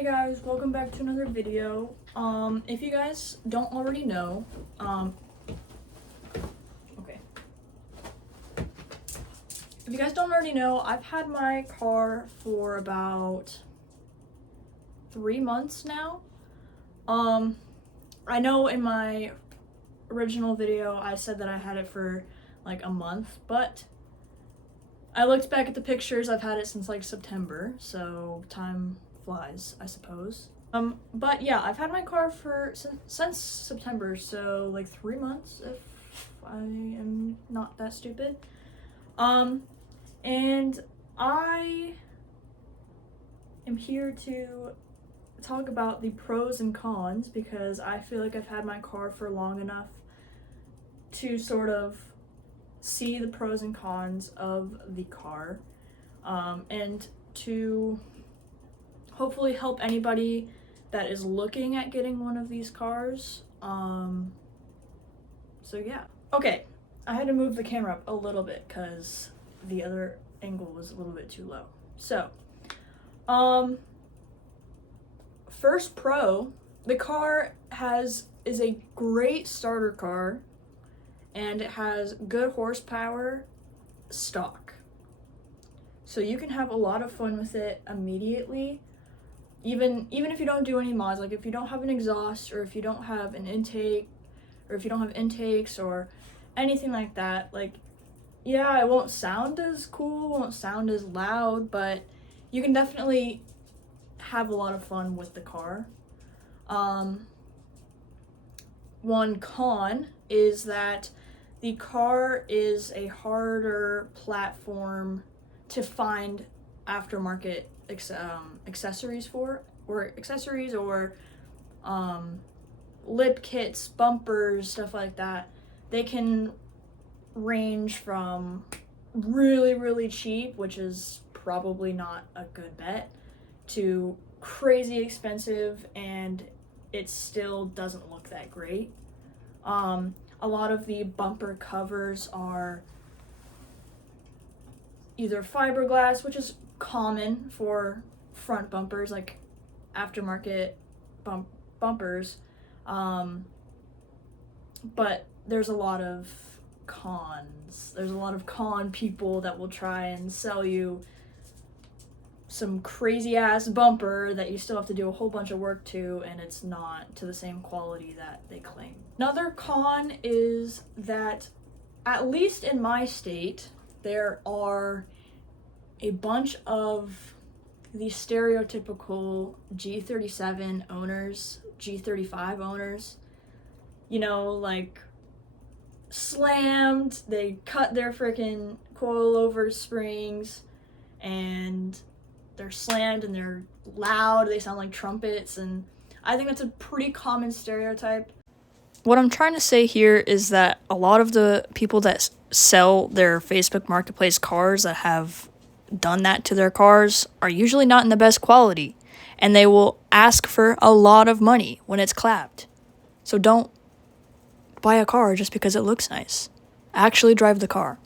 Hey guys, welcome back to another video. If you guys don't already know, okay. If you guys don't already know, I've had my car for about 3 months now. I know in my original video I said that I had it for like a month, but I looked back at the pictures. I've had it since like September, so time flies, I suppose. But yeah, I've had my car for since September, so like 3 months if I am not that stupid. And I am here to talk about the pros and cons because I feel like I've had my car for long enough to sort of see the pros and cons of the car, and to hopefully help anybody that is looking at getting one of these cars. So yeah. Okay, I had to move the camera up a little bit because the other angle was a little bit too low. So, first pro, the car is a great starter car, and it has good horsepower stock. So you can have a lot of fun with it immediately. Even if you don't do any mods, like if you don't have an exhaust, or if you don't have an intake, or if you don't have intakes or anything like that, like, yeah, it won't sound as cool, won't sound as loud, but you can definitely have a lot of fun with the car. One con is that the car is a harder platform to find aftermarket accessories for, or accessories or lip kits, bumpers, stuff like that. They can range from really cheap, which is probably not a good bet, to crazy expensive, and it still doesn't look that great. A lot of the bumper covers are either fiberglass, which is common for front bumpers, like aftermarket bumpers, but there's a lot of cons. There's a lot of con people that will try and sell you some crazy ass bumper that you still have to do a whole bunch of work to, and it's not to the same quality that they claim. Another con is that, at least in my state, there are a bunch of the stereotypical G37 owners, G35 owners, you know, like slammed, they cut their freaking coilover springs, and they're slammed and they're loud, they sound like trumpets, and I think that's a pretty common stereotype. What I'm trying to say here is that a lot of the people that sell their Facebook Marketplace cars that have done that to their cars are usually not in the best quality, and they will ask for a lot of money when it's clapped. So don't buy a car just because it looks nice. Actually drive the car.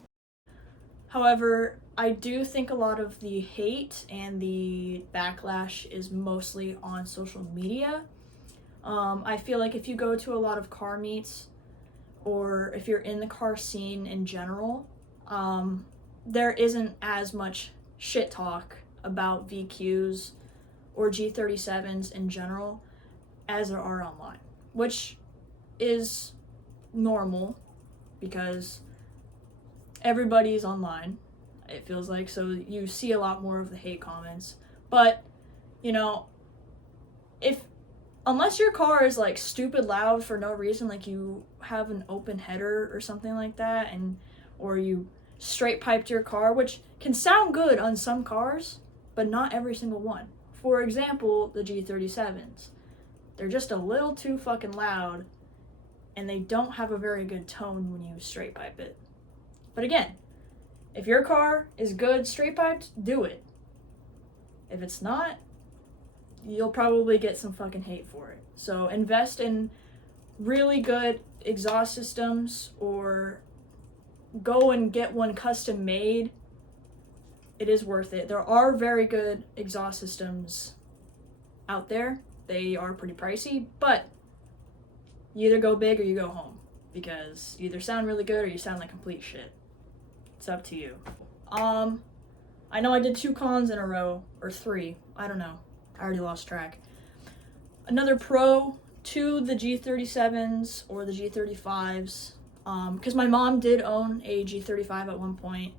However, I do think a lot of the hate and the backlash is mostly on social media. I feel like if you go to a lot of car meets, or if you're in the car scene in general, there isn't as much shit talk about VQs or G37s in general as there are online, which is normal because everybody's online, it feels like, so you see a lot more of the hate comments. But, you know, unless your car is like stupid loud for no reason, like you have an open header or something like that, or you straight piped your car, which can sound good on some cars, but not every single one. For example, the G37s. They're just a little too fucking loud, and they don't have a very good tone when you straight pipe it. But again, if your car is good straight piped, do it. If it's not, you'll probably get some fucking hate for it. So invest in really good exhaust systems, or go and get one custom made. It is worth it. There are very good exhaust systems out there. They are pretty pricey, but you either go big or you go home, because you either sound really good or you sound like complete shit. It's up to you. I know I did 2 cons in a row, or 3, I don't know. I already lost track. Another pro to the G37s or the G35s, because my mom did own a G35 at one point.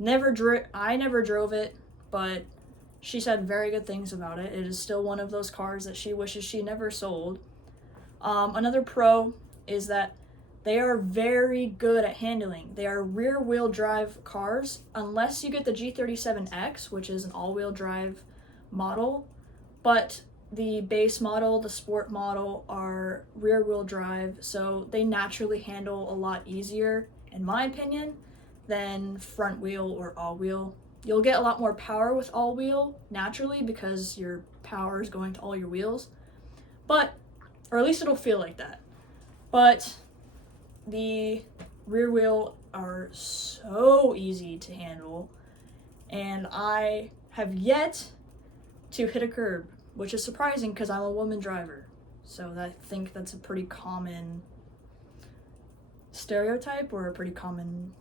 I never drove it, but she said very good things about it. It is still one of those cars that she wishes she never sold. Another pro is that they are very good at handling. They are rear-wheel drive cars, unless you get the G37X, which is an all-wheel drive model. But the base model, the sport model, are rear-wheel drive, so they naturally handle a lot easier, in my opinion, than front-wheel or all-wheel. You'll get a lot more power with all-wheel, naturally, because your power is going to all your wheels. But, or at least it'll feel like that. But the rear wheel are so easy to handle, and I have yet to hit a curb, which is surprising because I'm a woman driver. So I think that's a pretty common stereotype, or a pretty common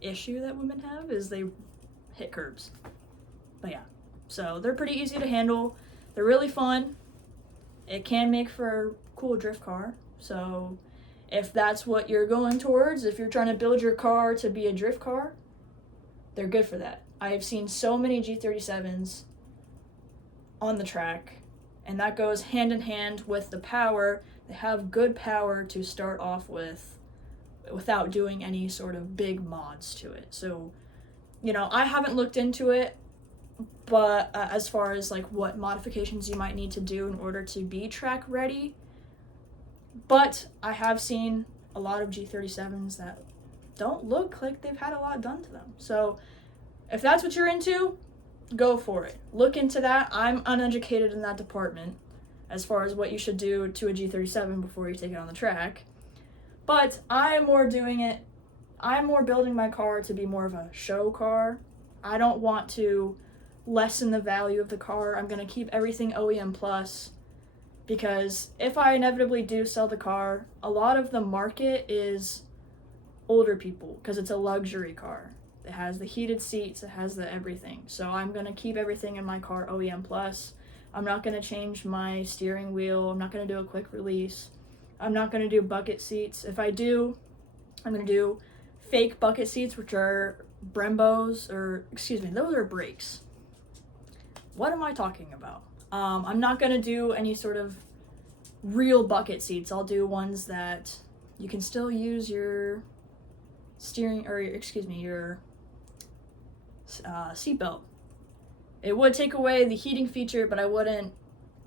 issue that women have, is they hit curbs. But yeah, so they're pretty easy to handle. They're really fun. It can make for a cool drift car. So if that's what you're going towards, if you're trying to build your car to be a drift car, they're good for that. I have seen so many G37s on the track, and that goes hand in hand with the power. They have good power to start off with without doing any sort of big mods to it. So, you know, I haven't looked into it, but as far as like what modifications you might need to do in order to be track ready, but I have seen a lot of G37s that don't look like they've had a lot done to them. So if that's what you're into, go for it. Look into that. I'm uneducated in that department as far as what you should do to a G37 before you take it on the track. But I'm more building my car to be more of a show car. I don't want to lessen the value of the car. I'm going to keep everything OEM plus, because if I inevitably do sell the car, a lot of the market is older people, because it's a luxury car. It has the heated seats, it has the everything. So I'm going to keep everything in my car OEM plus. I'm not going to change my steering wheel. I'm not going to do a quick release. I'm not going to do bucket seats. If I do, I'm going to do fake bucket seats, which are Brembos, or excuse me, those are brakes. What am I talking about? I'm not going to do any sort of real bucket seats. I'll do ones that you can still use your steering, or excuse me, your seatbelt. It would take away the heating feature, but I wouldn't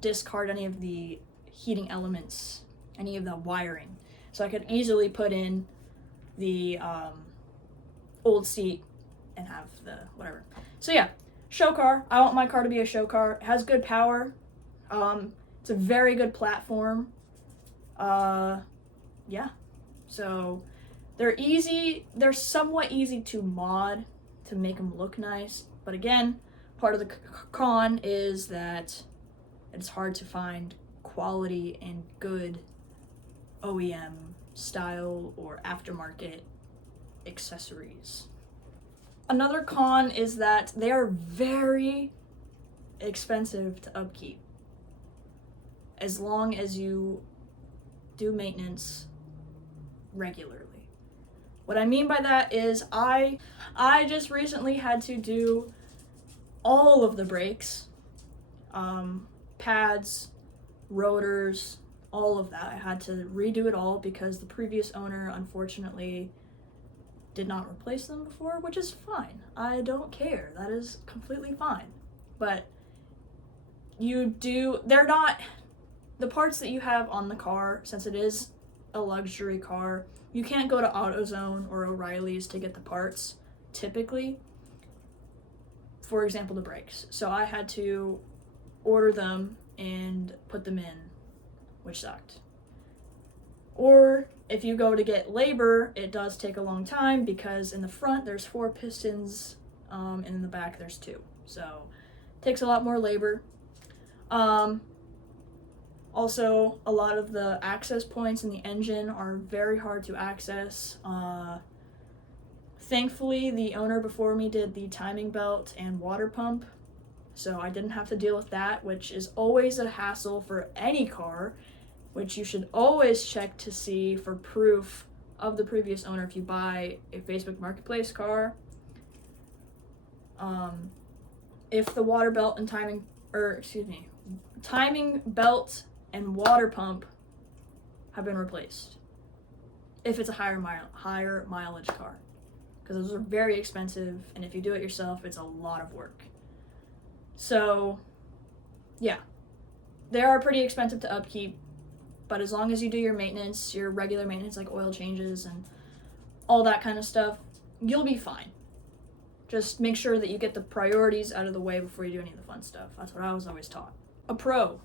discard any of the heating elements, any of the wiring. So I could easily put in the old seat and have the whatever. So yeah, show car. I want my car to be a show car. It has good power. It's a very good platform. Yeah. So they're easy. They're somewhat easy to mod to make them look nice. But again, part of the con is that it's hard to find quality and good OEM style or aftermarket accessories. Another con is that they are very expensive to upkeep, as long as you do maintenance regularly. What I mean by that is I just recently had to do all of the brakes, pads, rotors, all of that. I had to redo it all because the previous owner unfortunately did not replace them before, which is fine. I don't care. That is completely fine. But they're not, the parts that you have on the car, since it is a luxury car, you can't go to AutoZone or O'Reilly's to get the parts, typically. For example, the brakes. So I had to order them and put them in, which sucked. Or if you go to get labor, it does take a long time because in the front there's 4 pistons, and in the back there's 2. So it takes a lot more labor. Also, a lot of the access points in the engine are very hard to access. Thankfully, the owner before me did the timing belt and water pump, so I didn't have to deal with that, which is always a hassle for any car, which you should always check to see for proof of the previous owner if you buy a Facebook Marketplace car. If the water belt and timing belt and water pump have been replaced, if it's a higher mileage car, because those are very expensive, and if you do it yourself, it's a lot of work. So yeah, they are pretty expensive to upkeep, but as long as you do your maintenance, your regular maintenance like oil changes and all that kind of stuff, you'll be fine. Just make sure that you get the priorities out of the way before you do any of the fun stuff. That's what I was always taught. A pro.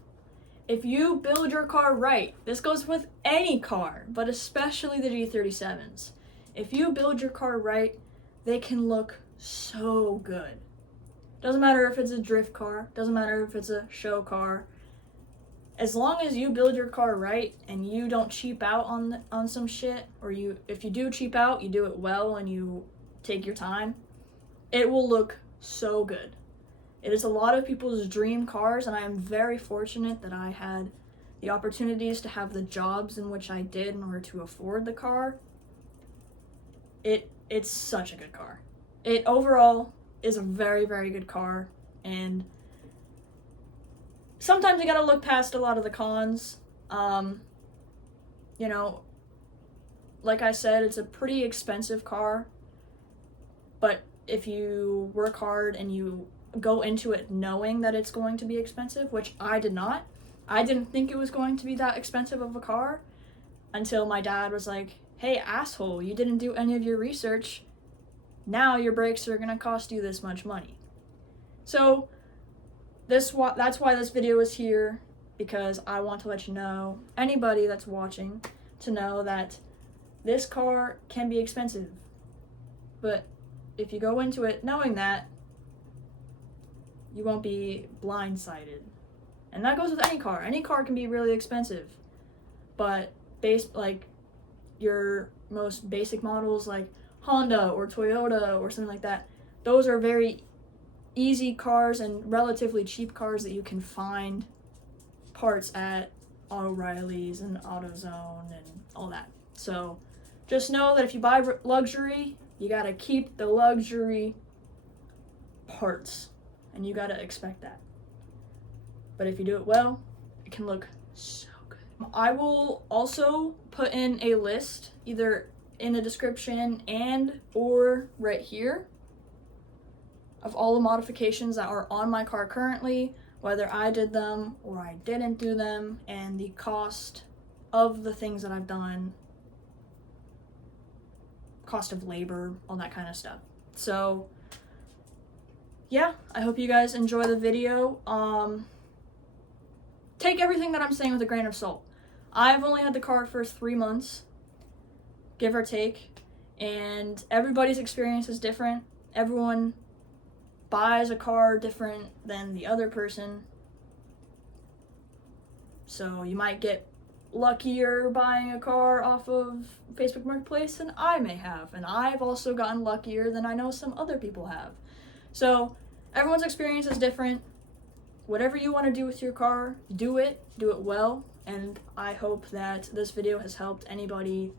If you build your car right, this goes with any car, but especially the G37s. If you build your car right, they can look so good. Doesn't matter if it's a drift car, doesn't matter if it's a show car. As long as you build your car right and you don't cheap out on some shit, or if you do cheap out, you do it well and you take your time, it will look so good. It is a lot of people's dream cars, and I am very fortunate that I had the opportunities to have the jobs in which I did in order to afford the car. It's such a good car. It overall is a very, very good car, and sometimes you gotta look past a lot of the cons. You know, like I said, it's a pretty expensive car, but if you work hard and you go into it knowing that it's going to be expensive, which I did not. I didn't think it was going to be that expensive of a car until my dad was like, hey, asshole, you didn't do any of your research. Now your brakes are going to cost you this much money. So that's why this video is here, because I want to let you know, anybody that's watching, to know that this car can be expensive. But if you go into it knowing that, you won't be blindsided. And that goes with any car. Any car can be really expensive. But like your most basic models like Honda or Toyota or something like that, those are very easy cars and relatively cheap cars that you can find parts at O'Reilly's and AutoZone and all that. So just know that if you buy luxury, you gotta keep the luxury parts, and you gotta expect that. But if you do it well, it can look so good. I will also put in a list, either in the description or right here, of all the modifications that are on my car currently, whether I did them or I didn't do them, and the cost of the things that I've done, cost of labor, all that kind of stuff. So yeah, I hope you guys enjoy the video. Take everything that I'm saying with a grain of salt. I've only had the car for 3 months, give or take, and everybody's experience is different. Everyone buys a car different than the other person. So you might get luckier buying a car off of Facebook Marketplace than I may have, and I've also gotten luckier than I know some other people have. So everyone's experience is different. Whatever you want to do with your car, do it well, and I hope that this video has helped anybody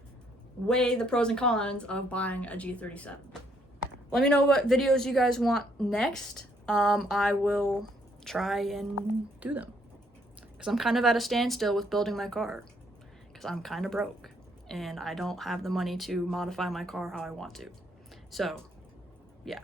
weigh the pros and cons of buying a G37. Let me know what videos you guys want next. I will try and do them, because I'm kind of at a standstill with building my car, because I'm kind of broke and I don't have the money to modify my car how I want to. So yeah.